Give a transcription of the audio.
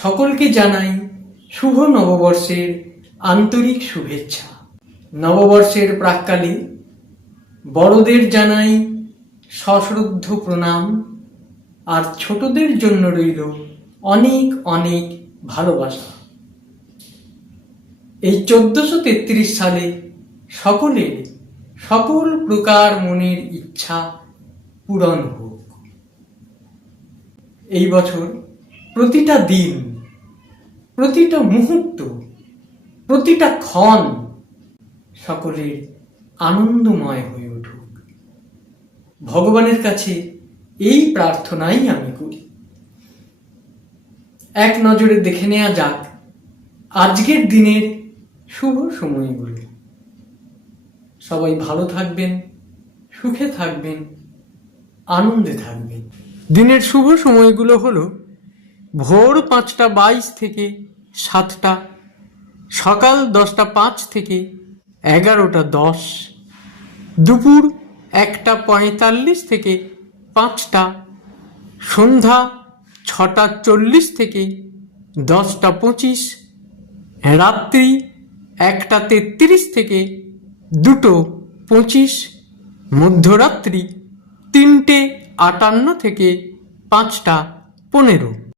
সকলকে জানাই শুভ নববর্ষের আন্তরিক শুভেচ্ছা। নববর্ষের প্রাক্কালে বড়দের জানাই সশ্রদ্ধ প্রণাম, আর ছোটদের জন্য রইল অনেক অনেক ভালোবাসা। এই 1433 সালে সকলের সকল প্রকার মনের ইচ্ছা পূরণ হোক। এই বছর প্রতিটা দিন, প্রতিটা মুহূর্ত, প্রতিটা ক্ষণ সকলের আনন্দময় হয়ে উঠুক। ভগবানের কাছে এই প্রার্থনাই আমি করি। এক নজরে দেখে নেওয়া যাক আজকের দিনের শুভ সময়গুলো। সবাই ভালো থাকবেন, সুখে থাকবেন, আনন্দে থাকবেন। দিনের শুভ সময়গুলো হলো ভোর 5টা 22 থেকে 7টা, সকাল 10টা 5 থেকে 11টা 10, দুপুর 1টা 45 থেকে 5টা, সন্ধ্যা 6টা 40 থেকে 10টা 25, রাত্রি 1টা 33 থেকে 2টো 25, মধ্যরাত্রি 3টে 58 থেকে 5টা 15।